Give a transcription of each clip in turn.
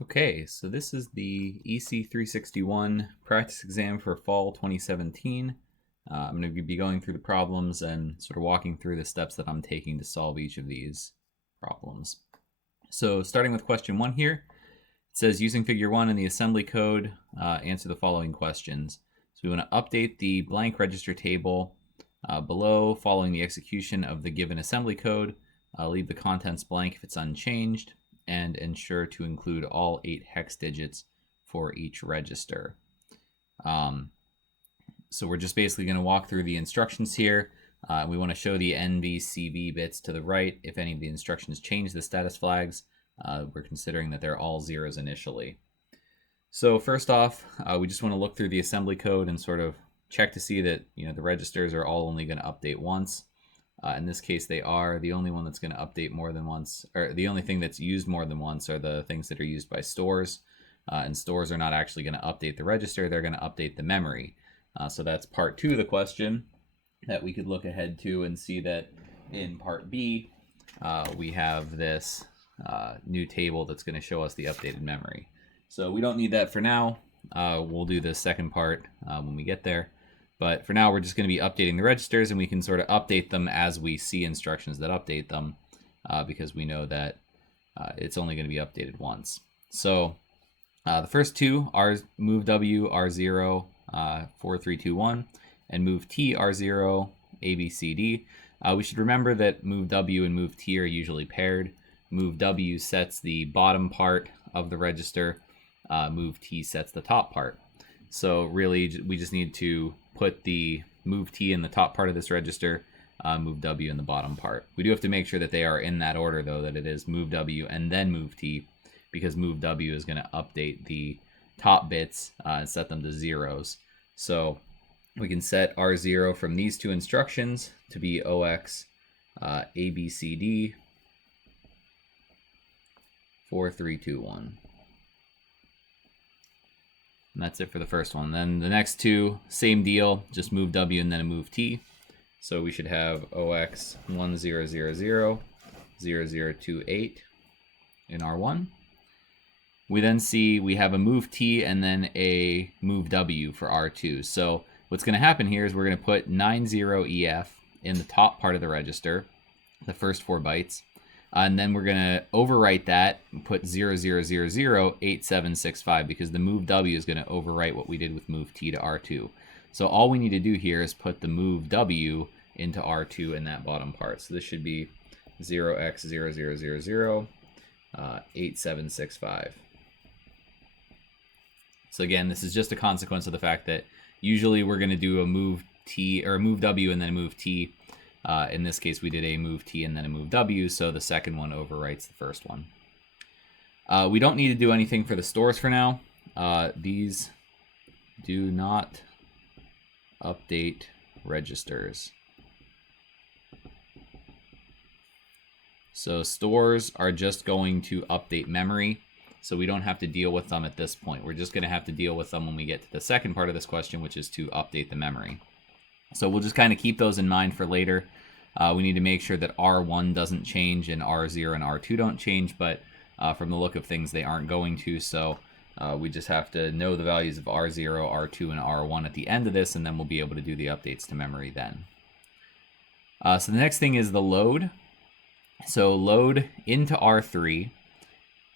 Okay, so this is the EC361 practice exam for fall 2017. I'm going to be going through the problems and sort of walking through the steps that I'm taking to solve each of these problems. So starting with question 1 here, it says using figure 1 in the assembly code, answer the following questions. So we want to update the blank register table below following the execution of the given assembly code, leave the contents blank if it's unchanged, and ensure to include all 8 hex digits for each register. So we're just basically going to walk through the instructions here. We want to show the NVCB bits to the right. If any of the instructions change the status flags, we're considering that they're all zeros initially. So first off, we just want to look through the assembly code and sort of check to see that the registers are all only going to update once. In this case, they are. The only one that's going to update more than once, or the only thing that's used more than once, are the things that are used by stores. And stores are not actually going to update the register, they're going to update the memory. So that's part 2 of the question that we could look ahead to and see that in part B, we have this new table that's going to show us the updated memory. So we don't need that for now. We'll do the second part when we get there. But for now, we're just going to be updating the registers, and we can sort of update them as we see instructions that update them, because we know that it's only going to be updated once. So the first two are move W R0 4321 and move T R0 ABCD. We should remember that move W and move T are usually paired. Move W sets the bottom part of the register. Move T sets the top part. So really, we just need to put the move T in the top part of this register, move W in the bottom part. We do have to make sure that they are in that order, though, that it is move W and then move T, because move W is going to update the top bits and set them to zeros. So we can set R0 from these two instructions to be OX ABCD 4321. And that's it for the first one. Then the next two, same deal, just move W and then a move T. So we should have OX 1000 0028 in R1. We then see we have a move T and then a move W for R2. So what's going to happen here is we're going to put 90EF in the top part of the register, the first 4 bytes. And then we're going to overwrite that and put 00008765, because the move W is going to overwrite what we did with move T to R2. So all we need to do here is put the move W into R2 in that bottom part. So this should be 0x00008765. So again, this is just a consequence of the fact that usually we're going to do a move T or a move W and then a move T. In this case, we did a move T and then a move W, so the second one overwrites the first one. We don't need to do anything for the stores for now. These do not update registers. So stores are just going to update memory, so we don't have to deal with them at this point. We're just going to have to deal with them when we get to the second part of this question, which is to update the memory. So we'll just kind of keep those in mind for later. We need to make sure that R1 doesn't change and R0 and R2 don't change, but from the look of things, they aren't going to. So we just have to know the values of R0, R2, and R1 at the end of this, and then we'll be able to do the updates to memory then. So the next thing is the load. So load into R3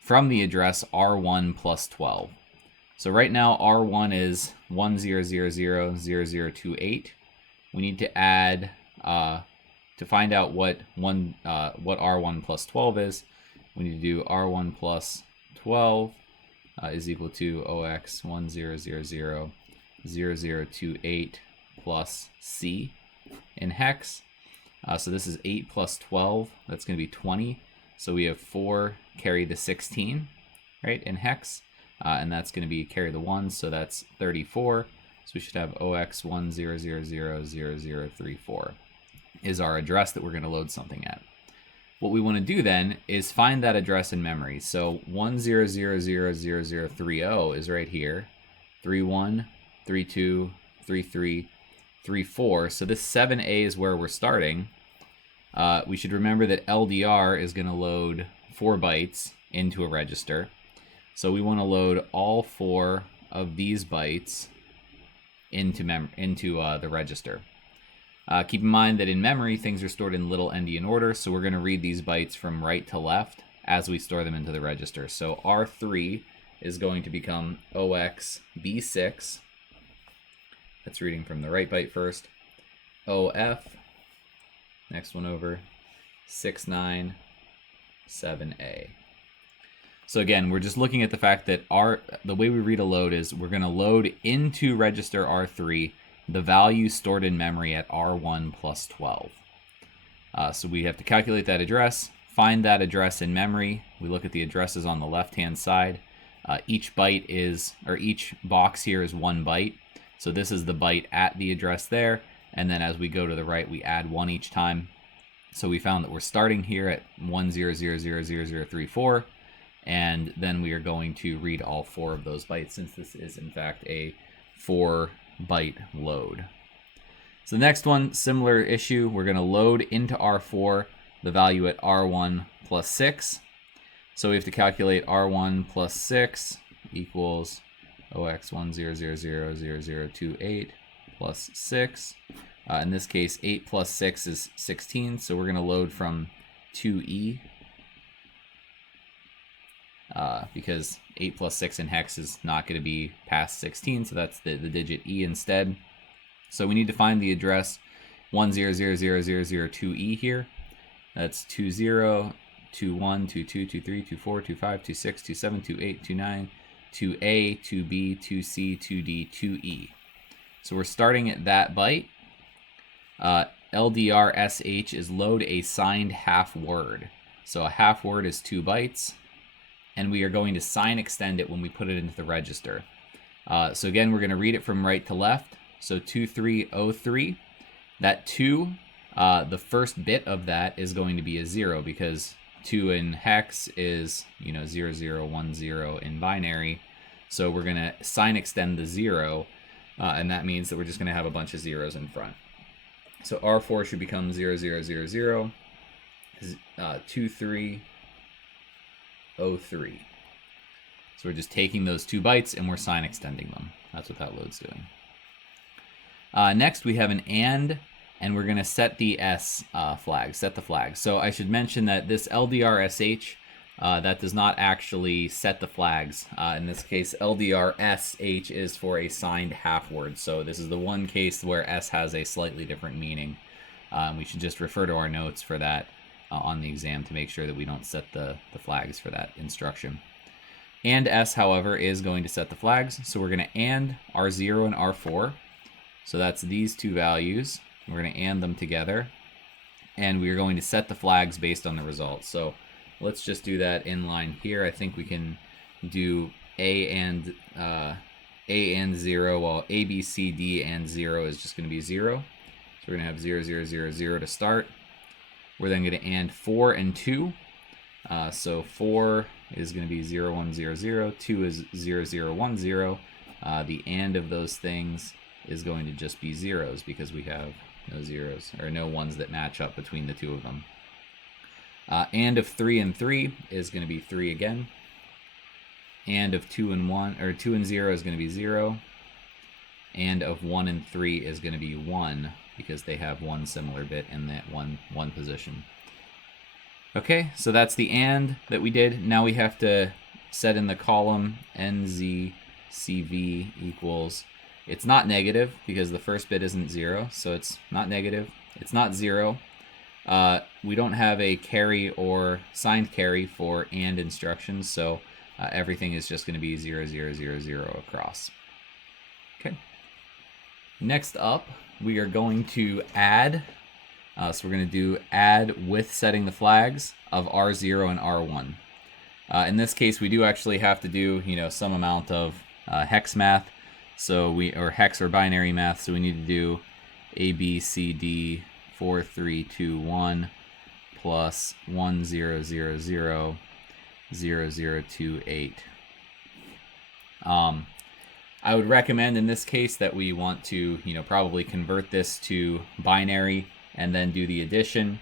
from the address R1 plus 12. So right now R1 is 10000028. We need to add, to find out what R1 plus 12 is, we need to do R1 plus 12 is equal to OX 10000028 plus C in hex. So this is 8 plus 12, that's going to be 20. So we have 4 carry the 16, right, in hex. And that's going to be carry the 1, so that's 34. So we should have OX 10000034 is our address that we're going to load something at. What we want to do then is find that address in memory. So 10000030 is right here. 31, 32, 33, 34. So this 7A is where we're starting. We should remember that LDR is going to load 4 bytes into a register. So we want to load all 4 of these bytes into the register. Keep in mind that in memory, things are stored in little endian order, so we're going to read these bytes from right to left as we store them into the register. So R3 is going to become OX B6. That's reading from the right byte first. OF, next one over, 697A. So again, we're just looking at the fact that the way we read a load is we're going to load into register R3 the value stored in memory at R1 plus 12. So we have to calculate that address, find that address in memory. We look at the addresses on the left-hand side. Each byte is, or each box here is 1 byte. So this is the byte at the address there. And then as we go to the right, we add 1 each time. So we found that we're starting here at 100000034. And then we are going to read all 4 of those bytes, since this is in fact a 4-byte load. So the next one, similar issue. We're going to load into R4 the value at R1 plus 6. So we have to calculate R1 plus 6 equals OX10000028 plus 6. In this case, 8 plus 6 is 16. So we're going to load from 2E. Because 8 plus 6 in hex is not going to be past 16, so that's the digit E instead. So we need to find the address 1000002E here. That's 20, 21, 22, 23, 24, 25, 26, 27, 28, 29, 2A, 2B, 2C, 2D, 2E. So we're starting at that byte. LDR-SH is load a signed half word. So a half word is 2 bytes. And we are going to sign extend it when we put it into the register. So again, we're going to read it from right to left. So 2303. That 2, the first bit of that is going to be a 0 because 2 in hex is 0010 in binary. So we're going to sign extend the 0, and that means that we're just going to have a bunch of zeros in front. So R4 should become 0000 2303. So we're just taking those 2 bytes and we're sign extending them. That's what that load's doing. Next we have an and we're going to set the S flag, set the flag. So I should mention that this LDR-SH, that does not actually set the flags. In this case, LDR-SH is for a signed half word. So this is the one case where S has a slightly different meaning. We should just refer to our notes for that on the exam to make sure that we don't set the flags for that instruction. And S, however, is going to set the flags. So we're going to AND R0 and R4. So that's these 2 values. We're going to AND them together. And we are going to set the flags based on the results. So let's just do that in line here. I think we can do A and 0, while A, B, C, D, and 0 is just going to be 0. So we're going to have 0, 0, 0, 0 to start. We're then going to AND 4 and 2. So 4 is going to be 0, 1, 0, 0. 2 is 0, 0, 1, 0. The AND of those things is going to just be zeros because we have no zeros, or no ones that match up between the 2 of them. AND of 3 and 3 is going to be 3 again. AND of 2 and 1, or 2 and 0 is going to be 0. AND of 1 and 3 is going to be 1. Because they have one similar bit in that one position. Okay, so that's the AND that we did. Now we have to set in the column NZCV equals, it's not negative because the first bit isn't 0, so it's not negative. It's not 0. We don't have a carry or signed carry for AND instructions, so everything is just going to be 0, 0, 0, 0 across. Okay. Next up, we are going to add. So we're going to do add with setting the flags of R0 and R1. In this case, we do actually have to do some amount of hex math, or hex or binary math. So we need to do A, B, C, D, 4, 3, 2, 1 plus 1, 0, 0, 0, 0, 0, 2, 8. I would recommend in this case that we want to, probably convert this to binary and then do the addition.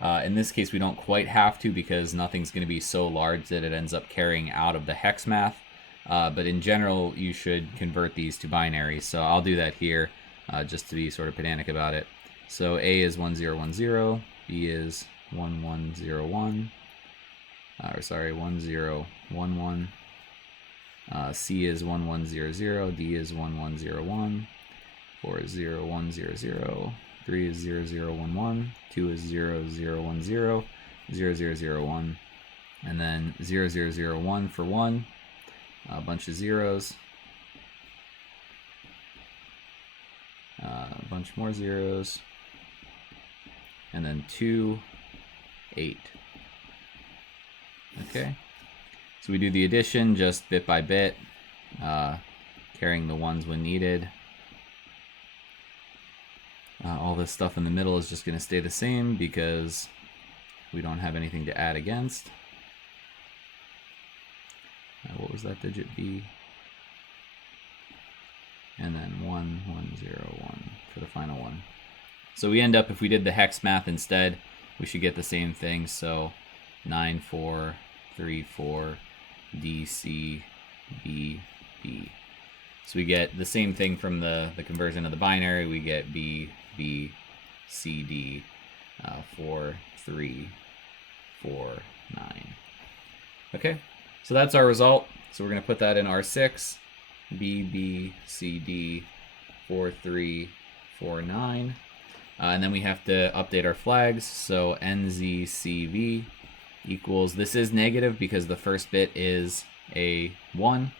In this case, we don't quite have to because nothing's going to be so large that it ends up carrying out of the hex math. But in general, you should convert these to binary. So I'll do that here just to be sort of pedantic about it. So A is 1010, B is 1101, or sorry, 1011. C is 1100, D is 1101, 4 is 0100, 3 is 0011, 2 is 0010, 0001, and then 0001 for 1, a bunch of zeros, a bunch more zeros, and then 2, 8. Okay, so we do the addition just bit by bit, carrying the ones when needed. All this stuff in the middle is just going to stay the same because we don't have anything to add against. What was that digit? B. And then 1101 for the final one. So we end up, if we did the hex math instead, we should get the same thing. So 9434 D, C, B, B. So we get the same thing from the conversion of the binary. We get B, B, C, D, 4, 3, 4, 9. Okay, so that's our result. So we're going to put that in R6, B, B, C, D, 4, 3, 4, 9. And then we have to update our flags. So NZCV equals, this is negative because the first bit is a 1.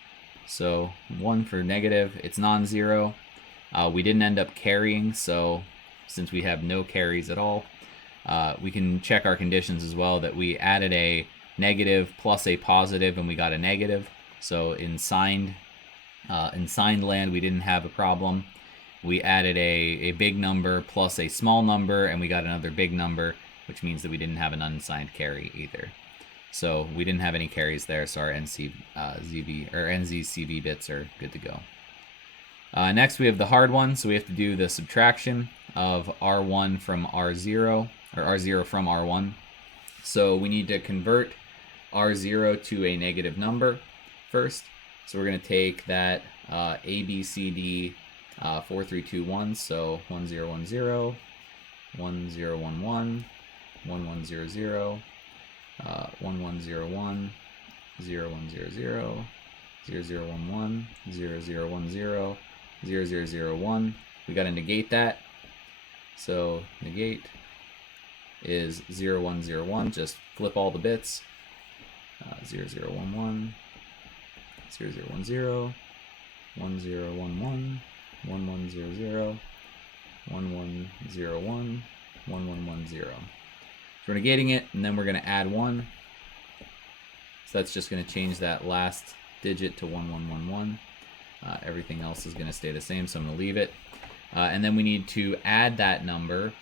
So 1 for negative, it's non-zero. We didn't end up carrying, so since we have no carries at all, we can check our conditions as well, that we added a negative plus a positive and we got a negative. So in signed land, we didn't have a problem. We added a big number plus a small number and we got another big number, which means that we didn't have an unsigned carry either. So we didn't have any carries there, so our NZCV bits are good to go. Next we have the hard one, so we have to do the subtraction of R1 from R0, or R0 from R1. So we need to convert R0 to a negative number first. So we're going to take that ABCD 4321, so 1010, 1011, 1100, 1101, 0100, 0011, 0010, 0001. We got to negate that. So negate is 0101. Just flip all the bits. 0011, 0010, 1011, 1100, 1101, 1110. So we're negating it, and then we're going to add 1. So that's just going to change that last digit to 1111. Everything else is going to stay the same, so I'm going to leave it. And then we need to add that number.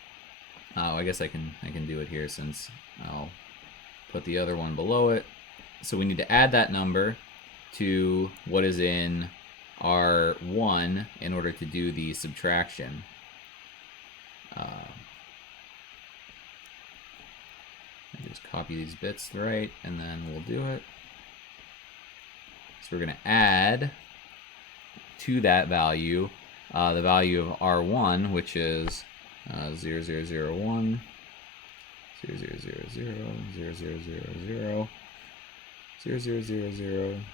I guess I can do it here since I'll put the other one below it. So we need to add that number to what is in R1 in order to do the subtraction. Just copy these bits right, and then we'll do it. So we're going to add to that value the value of R1, which is 0001, 0000, 0000, 0000, 0000, 0000,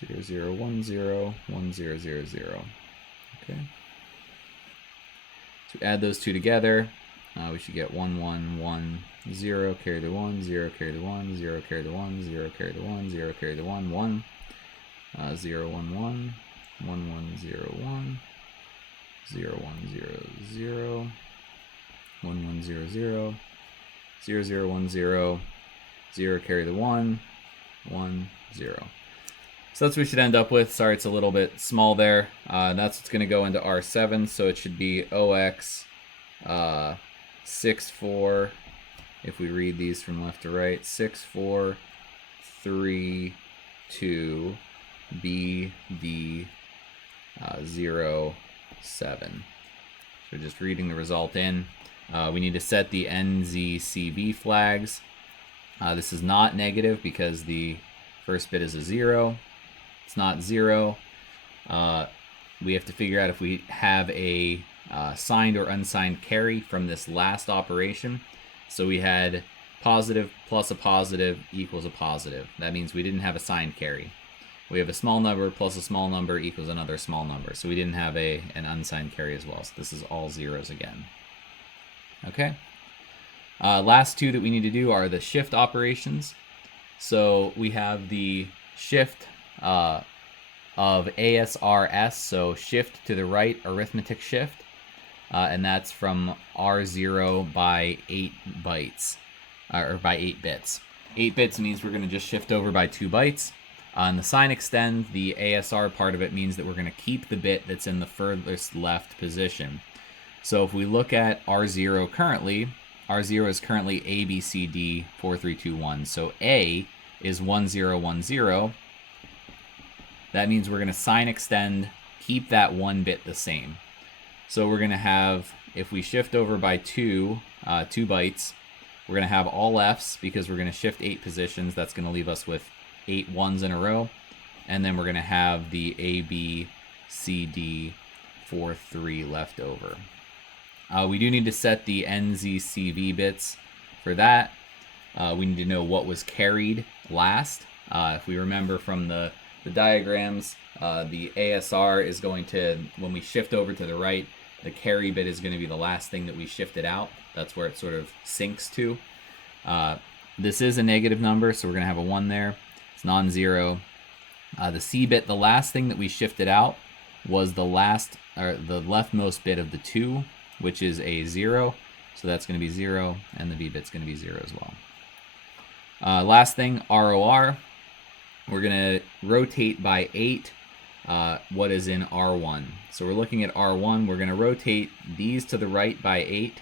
0010, 1000. Okay. To add those two together, we should get 1110, carry the 1, 0, carry the 1, 0, carry the 1, 0, carry the 1, 0, carry the 1, 1, 011, 1101, 0100, 1100, 0010, 0, carry the 1, 1, 0. So that's what we should end up with. Sorry, it's a little bit small there. That's what's going to go into R7, so it should be OX 64, if we read these from left to right, 6432 BD 07. So just reading the result in. We need to set the NZCV flags. This is not negative because the first bit is a 0. It's not 0. We have to figure out if we have a signed or unsigned carry from this last operation. So we had positive plus a positive equals a positive. That means we didn't have a signed carry. We have a small number plus a small number equals another small number. So we didn't have an unsigned carry as well. So this is all zeros again. Okay. Last two that we need to do are the shift operations. So we have the shift of ASRS, so shift to the right, arithmetic shift. And that's from R0 by 8 bytes, or by 8 bits. 8 bits means we're going to just shift over by 2 bytes. On the sign extend, the ASR part of it means that we're going to keep the bit that's in the furthest left position. So if we look at R0 currently, R0 is currently ABCD 4321. So A is 1010. That means we're going to sign extend, keep that 1 bit the same. So we're going to have, if we shift over by 2 bytes, we're going to have all F's because we're going to shift 8 positions. That's going to leave us with 8 ones in a row. And then we're going to have the ABCD 43 left over. We do need to set the NZCV bits for that. We need to know what was carried last. If we remember from the diagrams, the ASR is going to, when we shift over to the right, the carry bit is going to be the last thing that we shifted out. That's where it sort of syncs to. This is a negative number, so we're going to have a 1 there. It's non-zero. The C bit, the last thing that we shifted out was the leftmost bit of the 2, which is a 0. So that's going to be 0, and the V bit's going to be 0 as well. Last thing, ROR. We're going to rotate by 8 what is in R1. So we're looking at R1. We're going to rotate these to the right by 8.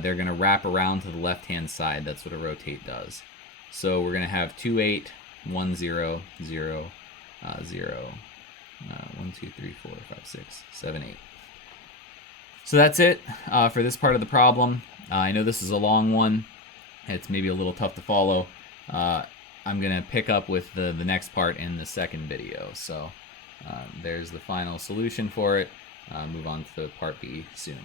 They're going to wrap around to the left-hand side. That's what a rotate does. So we're going to have 2, 8, 1, 0, 0, 0, 1, 2, 3, 4, 5, 6, 7, 8. So that's it for this part of the problem. I know this is a long one. It's maybe a little tough to follow. I'm going to pick up with the next part in the second video. So there's the final solution for it. Move on to part B soon.